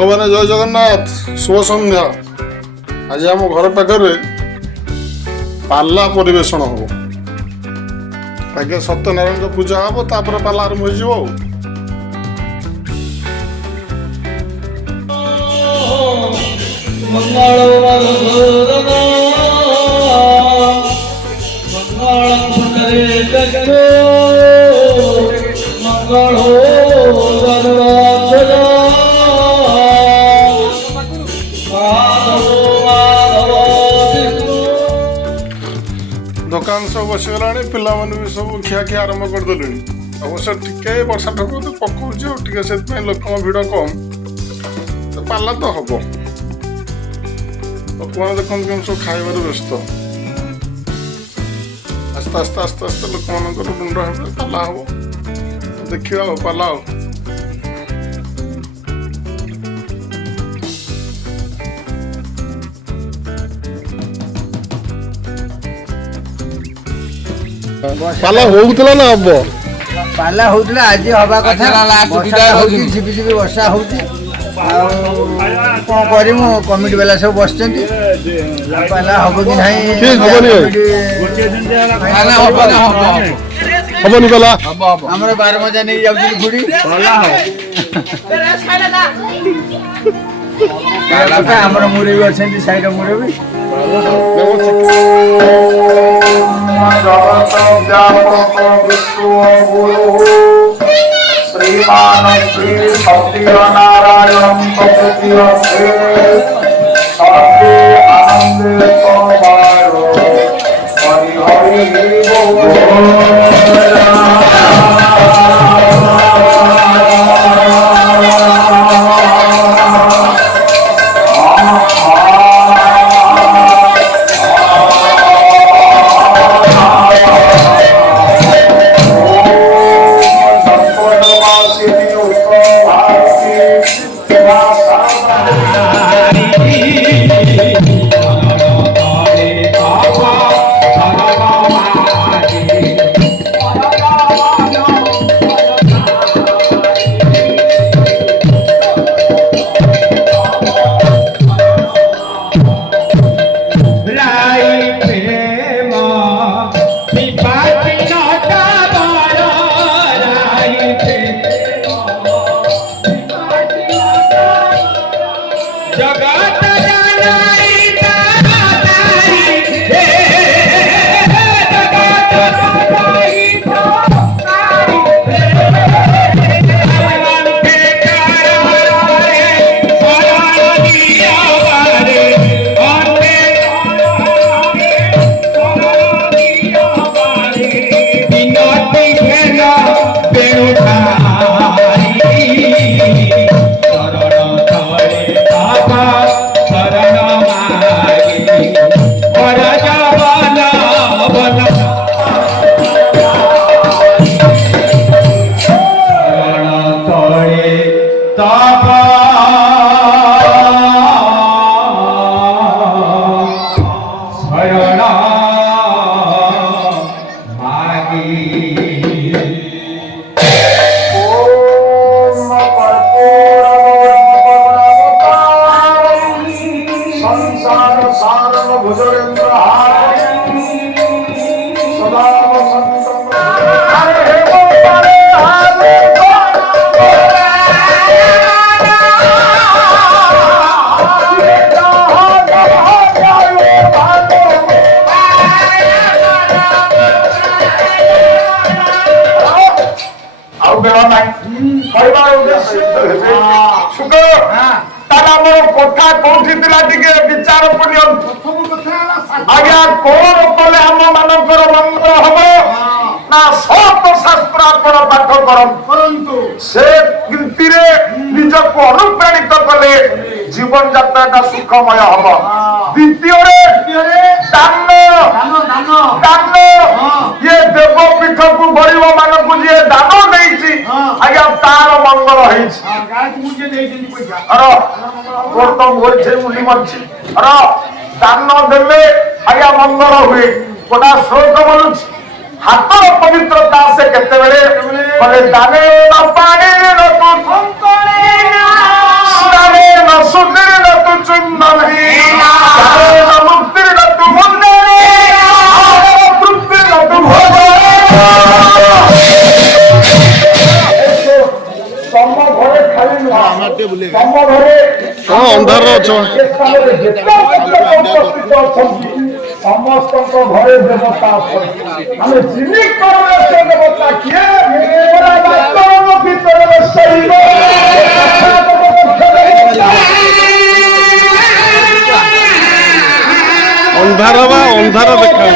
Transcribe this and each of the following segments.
सांग मैंने जय जगन्नाथ शुभ संध्या। आज आम घर पाखे पाला परिवेशन हम आगे सत्यनारायण पूजा हम तापर पाला आरंभ हो। दुकान सब बसगला पिला भी सब खिया खिया आरंभ करदे। अवश्य टिके वर्षा ठक पकाऊे से लोक भिड़ कम तो पाला तो हम लोक मैंने देखते कि सब खाइबार व्यस्त आस्ते आस्ते आस्ते आस्ते लोक मान रुंड हे पाला हम देखा पाला पाला होउतला ना अब पाला होउतला आज हवा कथा झिपि झिपि वर्षा होउची कौन करिमु कमिटी वाला सब बसचंती पाला हबो कि नाही ठीक हबनी पाला हबो ना हबनी पाला हमर 12 मजा नहीं जाउची गुडी पाला हो पाला हमर मुरे भी अछंती साइड मुरे भी श्रीमान श्री सत्यनारायण आनंद हरि हरि कथा कौन विचार आज्ञा कौन कले आम मानकर मंगल हम ना सत शास्त्र आपण पाठ करंतु से कीर्ति निज को अनुप्राणित कले जीवन यात्रा सुखमय हम। द्वितीय दान दान ये देवपीठ को गरीब मान को जी दान नहीं आज्ञा तार मंगल दान देले आज्ञा मंगल हुए गोटा श्लोक बोलू हाथ पवित्रता से केते बेले दाने न पानी न तू নামে নসুদের নত চুম্বনে কারে মুক্তির নত বন্ধনে তৃপ্তির নত ভোজনে তম ঘরে খালি নয় তম ঘরে ଅନ୍ଧାର ଅଛ ସମସ୍ତଙ୍କ ଘରେ ଦେବତା ଅଛନ୍ତି ଆମେ ଚିନି କରିଲେ ସେ ଦେବତା କିଏ ବାସ୍ତବ ଭିତରେ ଶୈବ ଅନ୍ଧାର ବା ଅନ୍ଧାର ଦେଖା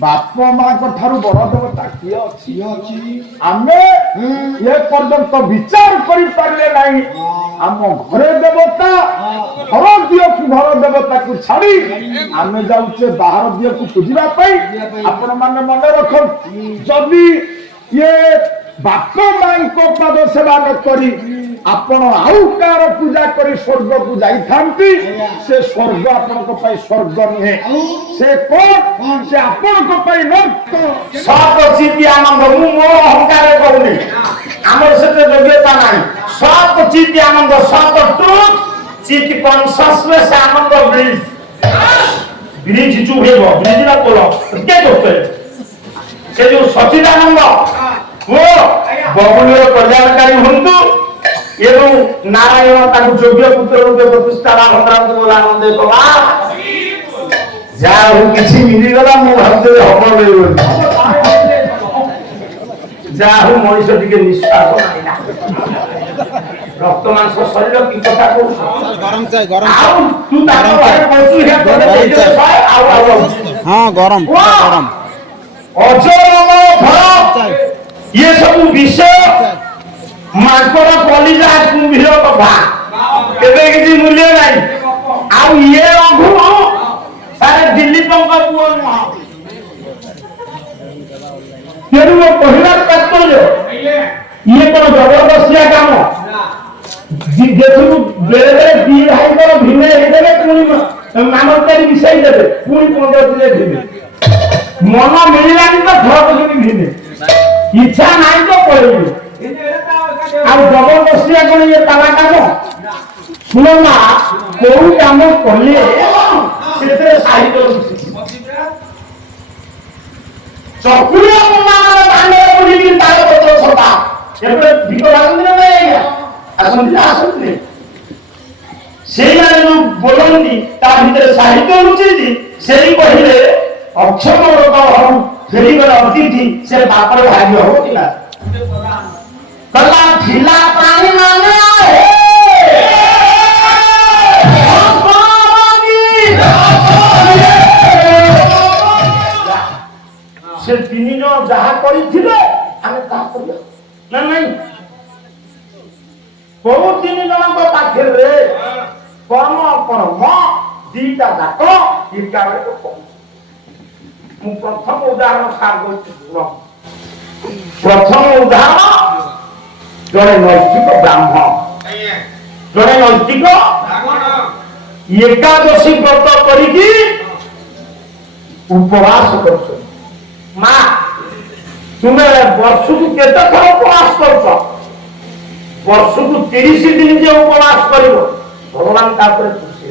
ବାପ ମାଙ୍କ ଠାରୁ ବଡ ଦେବତା କିଏ ଅଛି ଆମେ ଏ ପର୍ଯ୍ୟନ୍ତ ବିଚାର କରିପାରିଲେ ନାହିଁ ଆମ ଘରେ ଦେବତା ଘର ଦିଅକୁ ଘର ଦେବତାକୁ ଛାଡି ଆମେ ଯାଉଛେ ବାହାର ଦିଅକୁ ପୂଜିବା ପାଇଁ ଆପଣ ମାନେ ମନେ ରଖନ୍ତୁ ଯଦି ଇଏ ବାପ ମାଙ୍କ ପାଦ ସେବା ନ କରି ଆପଣ ଆଉ କାହାର ପୂଜା କରି ସ୍ୱର୍ଗକୁ ଯାଇଥାନ୍ତି ସେ ସ୍ୱର୍ଗ ଆପଣଙ୍କ ପାଇଁ ସ୍ୱର୍ଗ ନୁହେଁ ସେ କଣ ସେ ଆପଣଙ୍କ ପାଇଁ ନର୍କ ସତ ଚିତି ଆନନ୍ଦ ମୁଁ ମୋ ଅହଙ୍କାର କହୁନି ଆମର ସେତେ ଯୋଗ୍ୟତା ନାହିଁ ସତ ଚିତି ଆନନ୍ଦ ସତ ଟ୍ରୁଥ ଚିତି କନସିୟସନେସ ଆନନ୍ଦ ବ୍ରିଜ ବ୍ରିଜ ଚୁଭେଇବ ବ୍ରିଜ ନା ପୋଲ କେ ଦୋସ୍ତ ସେ ଯୋଉ ସଚିଦାନନ୍ଦ ଓ ବହୁଳର କଲ୍ୟାଣକାରୀ ହୁଅନ୍ତୁ ଏବଂ ନାରାୟଣ ତାଙ୍କୁ ଯୋଗ୍ୟ ପୁତ୍ର ରୂପେ ପ୍ରତିଷ୍ଠା ଲାଭ ଆନନ୍ଦ କଲା ଯାହା ହଉ କିଛି ମିଳିଗଲା ମୁଁ ଭାବୁଥିଲି ହବ ମିଳିବନି ଯାହା ହଉ ମଣିଷ ଟିକେ ନିଶ୍ୱାସ ନାଇଲା ରକ୍ତ ମାଂସ ଶରୀର କି କଥା କହୁଛୁ ଆଉ ତୁ ତାଙ୍କ ଘରେ ପହଞ୍ଚୁ ଗରମ ଅଜରମ ଫଳ ଇଏ ସବୁ ବିଷୟ ମାଙ୍କର କଲିଜା କୁମ୍ଭୀର କଥା କେବେ କିଛି ମୂଲ୍ୟ ନାହିଁ ଆଉ ଇଏ ରଘୁ ସାରେ ଦିଲ୍ଲୀପଙ୍କ ପୁଅ ନୁହଁ ତେଣୁ ମୋ କହିବାର ତାତ୍ପର୍ଯ୍ୟ ଇଏ କଣ ଜବରଦସ୍ତିଆ କାମ ଦେଖୁ ବେଳେ ବେଳେ ଦି ଭାଇଙ୍କର ଭିନେ ହେଇଦେଲେ ପୁଣି ମାମଲକାରୀ ମିଶାଇ ଦେବେ ପୁଣି 15 ଦିନେ ଭିନେ ମନ ମିଳିଲାନି ତ ଥରକ କେମିତି ଭିନେ ଇଚ୍ଛା ନାହିଁ ତ ପଳେଇବେ ଆଉ ଜବରଦସ୍ତିଆ କଣ ଇଏ ତାଲା କାମ ଶୁଣ ନା କୋଉ କାମ କଲେ ସେଥିରେ ସାହିତ୍ୟ ଚକୁଳିଆ ମୁଣ୍ଡାର ଦାଣ୍ଡରେ ବୁଲିକି ତାଳ ପତ୍ର ସଦା ଏବେ ଭିକ ଲାଗନ୍ତି ନା ନାଇଁ ଆଜ୍ଞା ଆସନ୍ତି ସେଇମାନେ ଯୋଉ ବୋଲନ୍ତି ତା ଭିତରେ ସାହିତ୍ୟ ଲୁଚେଇଛି ସେଇ କହିଲେ ଅକ୍ଷମ ଫେରିଗଲେ ଅତିଥି ସେ ବାପର ଭାଗ୍ୟ ହବ ଥିଲା କଲା ଥିଲା ପ୍ରାଣୀ ମାନେ ସେ ତିନି ଜଣ ଯାହା କରିଥିଲେ ଆମେ ତାହା କରିବା ନା ନାଇଁ କୋଉ ତିନି ଜଣଙ୍କ ପାଖରେ କର୍ମ କର୍ମ ଦିଟା ଯାକ ଏକା ବେଳେ ମୁଁ ପ୍ରଥମ ଉଦାହରଣ ସାର୍ କରୁଛି ପ୍ରଥମ ଉଦାହରଣ ଜଣେ ନୈତିକ ବ୍ରାହ୍ମଣ ଜଣେ ନୈତିକ ଏକାଦଶୀ ବ୍ରତ କରିକି ଉପବାସ କରୁଛନ୍ତି ମା ତୁମେ ବର୍ଷକୁ କେତେ ଥର ଉପବାସ କରୁଛ ବର୍ଷକୁ 30 ଦିନ ଯେ ଉପବାସ କରିବ ଭଗବାନ ତାପରେ ଖୁସି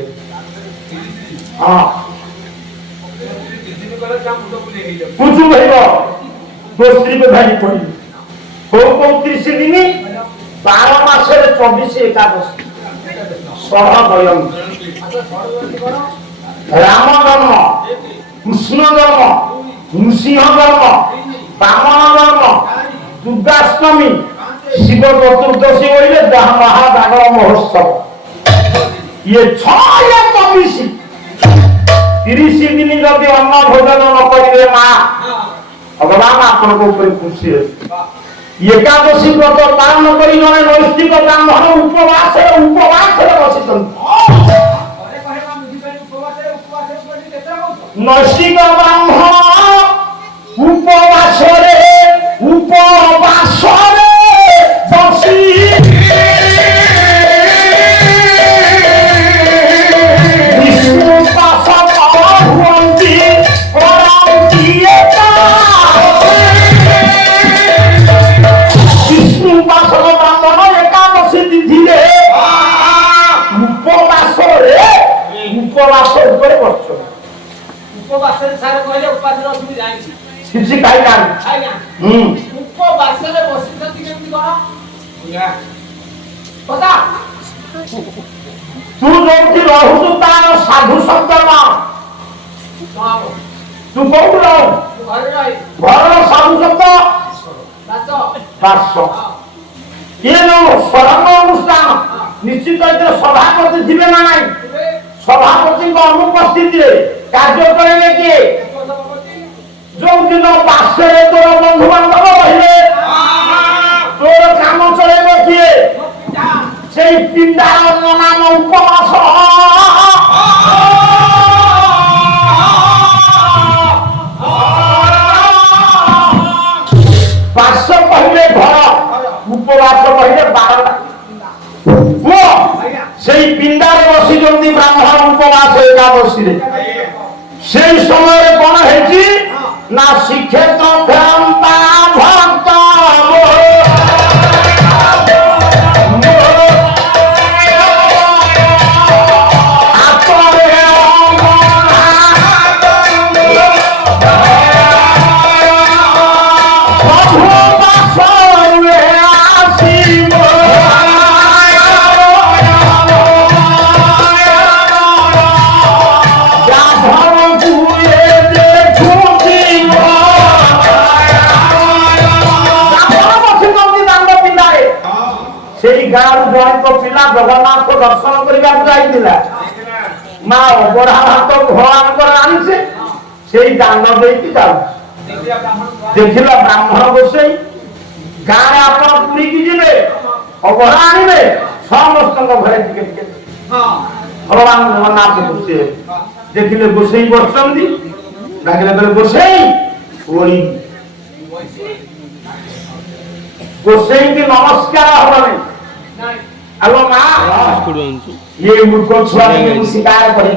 ହଁ କୁଛୁ କହିବ ମୋ ସ୍ତ୍ରୀକୁ ଭାଇ ପଡିବି କୋଉ 30 ଦିନ 12 ମାସରେ 24 ଏକାଦଶୀ ସହଦୟଂ ରାମ ଜନ୍ମ କୃଷ୍ଣ ଜନ୍ମ ନୃସିଂହ ଜନ୍ମ ବାମନ ଜନ୍ମ ଦୁର୍ଗାଷ୍ଟମୀ ଶିବ ଚତୁର୍ଦ୍ଦଶୀ ବୋଇଲେ ମହାଦାଗର ମହୋତ୍ସବ ଇଏ 6 30 ଦିନ ଯଦି ଅନ୍ନ ଭୋଜନ ନ କରିବେ ମା ଭଗବାନ ଆପଣଙ୍କ ଉପରେ ଖୁସି ଅଛି ଏକାଦଶୀ ବ୍ରତ ପାଳନ କରି ଜଣେ ନୈଷ୍ଠିକ ବ୍ରାହ୍ମଣ ଉପବାସରେ ବସିଛନ୍ତି ନୈଷ୍ଠିକ ବ୍ରାହ୍ମଣ ଉପବାସରେ ବସି ବିଷ୍ଣୁ ପାଶ ହୁଅନ୍ତି କରନ୍ତି ସାର୍ କହିଲେ ଉପାସରେ ଅଛନ୍ତି ଜାଣିଛି କିଛି ଖାଇନା ଆଜ୍ଞା ଉପବାସରେ ବସିଛନ୍ତି କେମିତି କଣ କଥା ତୁ ଯୋଉଠି ରହୁଛୁ ତାର ସାଧୁ ଶବ୍ଦ ନା ତୁ କୋଉଠି ରହୁ ଘରେ ରହି ଘରର ସାଧୁ ଶବ୍ଦ ବାସ ଇଏ ଯୋଉ ସ୍ୱରଙ୍ଗ ଅନୁଷ୍ଠାନ ନିଶ୍ଚିତ ଏଥିରେ ସଭାପତି ଥିବେ ନା ନାହିଁ ସଭାପତିଙ୍କ ଅନୁପସ୍ଥିତିରେ କାର୍ଯ୍ୟ କରିବେ କିଏ ଯୋଉଦିନ ପାର୍ଶ୍ୱରେ ତୋର ବନ୍ଧୁ ବାନ୍ଧବ ରହିବେ ତୋର କାମ ଚଳେଇବ କିଏ ସେଇ ପିଣ୍ଡାର ନାମ ଉପବାସ ପାର୍ଶ୍ୱ କହିଲେ ଘର ଉପବାସ କହିଲେ ବାରଟା ପୁଅ ସେଇ ପିଣ୍ଡାରେ ବସିଛନ୍ତି ବ୍ରାହ୍ମଣ ଉପବାସ ଏକାଦଶୀରେ সেই সময়ে কোন হয়েছি না শ্রীক্ষেত্র ফেরন্তা ভক্ত ପିଲା ଜଗନ୍ନାଥ ଦର୍ଶନ କରିବାକୁ ଯାଇଥିଲା ମା ଅବଢା ଭାତ ଭଗବାନଙ୍କର ଆଣିছে ସେଇ ଦାନ ଦେଇକି ଯାଉଛି ଦେଖିଲା ବ୍ରାହ୍ମଣ ଗୋସାଇ ଗାଁରେ ଆପଣ ପୁରୀକି ଯିବେ ଅବଢା ଆଣିବେ ସମସ୍ତଙ୍କ ଘରେ ଟିକେ ଟିକେ ଭଗବାନ ଜଗନ୍ନାଥ ବସିବେ ଦେଖିଲେ ଗୋସାଇ ବସିଛନ୍ତି ଡାକିଲେ କହିଲେ ଗୋସାଇ ଓଳି ଗୋସାଇକି ନମସ୍କାର ହବନି আলো মা এই মূর্খ ছুয়াকে শিকার করি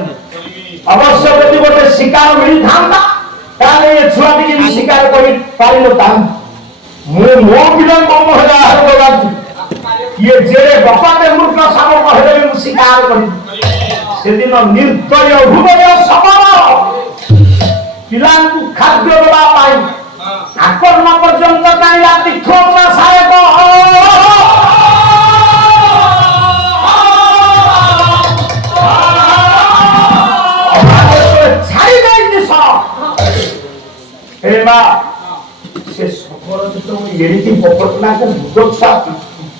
অবশ্য যদি গোটে শিকার মিলিথান্তা তাহলে এই ছুয়াটিকে আমি শিকার করি পারিলতাম মো বিলম্ব মহিলা হারবে ইয়ে জেরে বাপাতে মূর্খ শাবক হেলে আমি শিকার করি সেদিন নির্দয় হৃদয় সবল পিলাଙ୍କୁ ଖାଦ୍ୟ ଦେବା ପାଇଁ ଆକର୍ମ ପର୍ଯ୍ୟନ୍ତ ଚାହିଁଲା ତୀକ୍ଷ୍ଣ ସାୟକ ସେ ସଫଳ ଯେତେବେଳେ ଏଡ଼ିକି ବକଟନାକୁ ଭୂଗୋତ୍ସା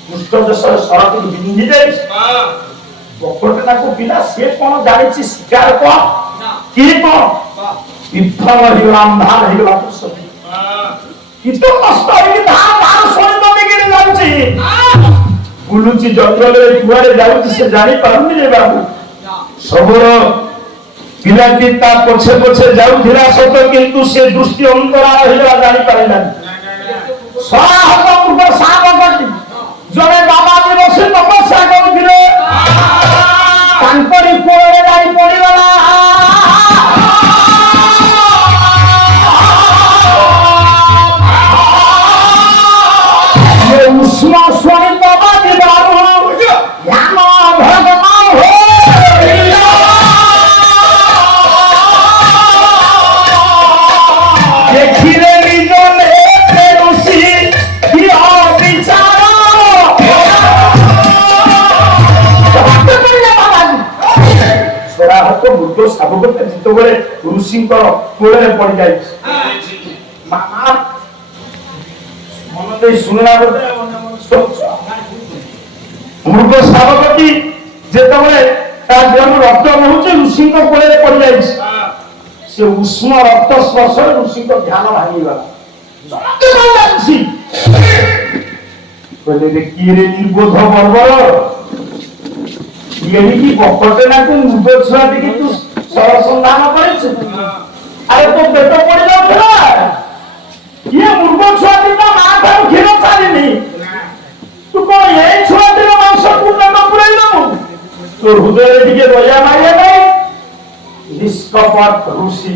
ପୃଷ୍ଠ ଦେଶରେ ସରକୁ ବିନ୍ଧି ଯାଇଛି ବକଟନାକୁ ପିଲା ସିଏ କଣ ଜାଣିଛି ଶିକାର କଣ କିଏ କଣ ବିଫଳ ହେଇଗଲା ଅନ୍ଧାର ହେଇଗଲା କିନ୍ତୁ କଷ୍ଟ ହେଇକି ଧାର ସହିତ ନେଇକି ଯାଉଛି ବୁଲୁଛି ଜଙ୍ଗଲରେ କୁଆଡେ ଯାଉଛି ସେ ଜାଣିପାରୁନି ଯେ ବାବୁ ସବୁର ପିଲାଟି ତା ପଛେ ପଛେ ଯାଉଥିଲା ସତ କିନ୍ତୁ ସେ ଦୃଷ୍ଟି ଅନ୍ତରା ରହିଲା ଜାଣିପାରିଲାନି ସହାୟକ ପୂର୍ବ ସାବକଟି ଜଣେ ବାବାଜୀ ବସି ତପସ୍ୟା କରୁଥିଲେ ତାଙ୍କରି କୋଳରେ ଯାଇ ପଡିଗଲା ଉଷ୍ମ ସ୍ୱରିତ ବାଜିବାରୁ ଧ୍ୟାନ ଭଗବାନ ଦେଖିଲେ ନିଜ ନେତ୍ରେ ଋଷି କି ଅବିଚାର ସରାହତ ମୃତ ଶାବକ ଯେତେବେଳେ ଋଷିଙ୍କର କୋଳରେ ପଡିଯାଇଛି ମାମା ମନ ଦେଇ ଶୁଣିଲା ମୃତ ଶାବକଟି ଯେତେବେଳେ ତା ଦେହରୁ ରକ୍ତ ବହୁଛି ଋଷିଙ୍କ କୋଳରେ ପଡିଯାଇଛି ସେ ଉଷ୍ମ ରକ୍ତ ସ୍ପର୍ଶରେ ଋଷିଙ୍କ ଧ୍ୟାନ ଭାଙ୍ଗିଗଲା କହିଲେ କିଏ ନିର୍ବୋଧ ବର୍ବର ଏଣିକି ବକଟନାକୁ ମୃଗ ଛୁଆ ଟିକେ ତୁ ସରସନ୍ଧାନ କରିଛୁ ଆରେ ତୋ ପେଟ ପଡି ଯାଉଥିଲା ଇଏ ମୃଗ ଛୁଆଟି ତା ମା ଠାରୁ କ୍ଷୀର ଛାଡ଼ିନି ତୁ କଣ ଏଇ ଛୁଆଟିର ମାଂସକୁ ପେଟ ପୁରେଇ ଦବୁ ତୋ ହୃଦୟରେ ଟିକେ ଦୟା ମାରିବା ପାଇଁ ନିଷ୍କପଟ ଋଷି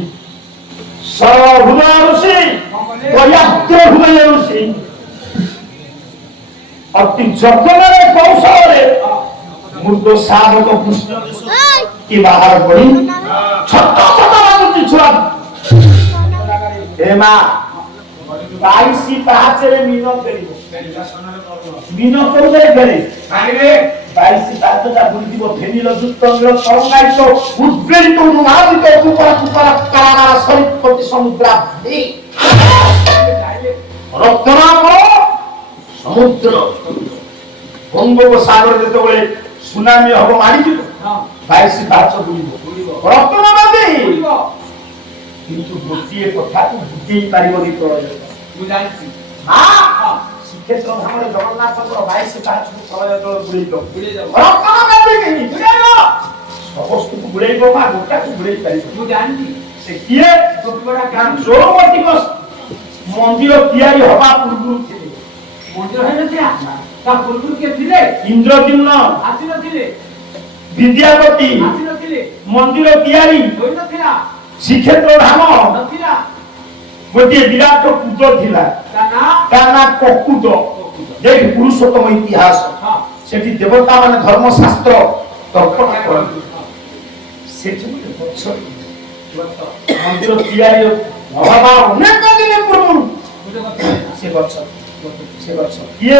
ସହୃଦୟ ଋଷି ପର୍ଯ୍ୟାପ୍ତ ହୃଦୟ ଋଷି ଅତି ଯତ୍ନରେ କୌଶଳରେ ମୃତ ଶାବକ ପୃଷ୍ଠ କି ବାହାର କରି ଛୋଟ ଛୋଟ ଲାଗୁଛି ଛୁଆ हे मां 22 पाहाचरे मिनो फेरिबो मिनो कोले फेरे आइरे 22 पाहाचटा बुलिदिबो फेनिलो जुत्तंग्र तरंगायित उद्वेलित उन्मादित कुपरा कुपरा कारागार सरित्पति समुद्र रत्नाकर समुद्र बंगोपसागर जेतबेले सुनामी हबो मारी जितो 22 पाहाच बुलिबो रत्नबादी किंतु गोटिए कथा को बुझेई पारिबनी प्रलय ମୁଁ ଜାଣିଛି हां श्रीक्षेत्र धामरे जगन्नाथଙ୍କର 22 पाहाच प्रलय जल बुलेइतो ବୁଲେଇ ଯାଉ रत्नबादी केनी बुलेइलो समस्त को बुलेइबो मा गोटा को बुलेइ पारिबो ମୁଁ ଜାଣିଛି से किए ଗୋପୀବଡ଼ା का जोरवती को मंदिर तयारी हवा पूर्व थिले ମନ୍ଦିର ହେଇନଥିଲା ତା ପୂର୍ବରୁ କିଏ ଥିଲେ इंद्रद्युम्न ଆସିନଥିଲେ विद्यापति ଆସିନଥିଲେ मंदिर तयारी ହୋଇନଥିଲା श्रीक्षेत्र धाम ନଥିଲା गोटे विराट कूद थिला ତା ନାଁ काना ककुद देख पुरुषोत्तम इतिहास ହଁ सेठी देवता माने धर्मशास्त्र तर्पण करନ୍ତି सेठी गोटे गछ मंदिर तयारी हवा अनेक दिन पूर्व ଗୋଟେ କଥା से गछ किए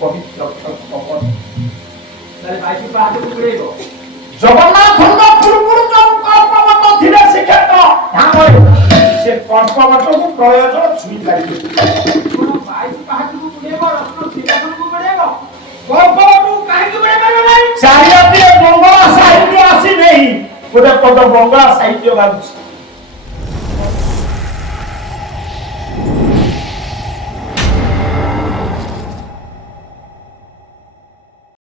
पवित्र पवन ତାହେଲେ 22 ପାହାଚକୁ ବୁଲେଇବ जगन्नाथ पूर्व जो कल्पवत थिले श्रीक्षेत्र धामरे से कल्पवत को प्रयोजन छुई पारिबे କଣ 22 ପାହାଚକୁ ବୁଲେଇବ ରତ୍ନ ସିଂହାସନକୁ ବୁଲେଇବ ଗୋପବଟୁ କାହିଁକି ବୁଲେଇ ପାରିବ ନାହିଁ चारियाते बंगला साहित्य आसी नहीं गोटे पद बंगला साहित्य बाबू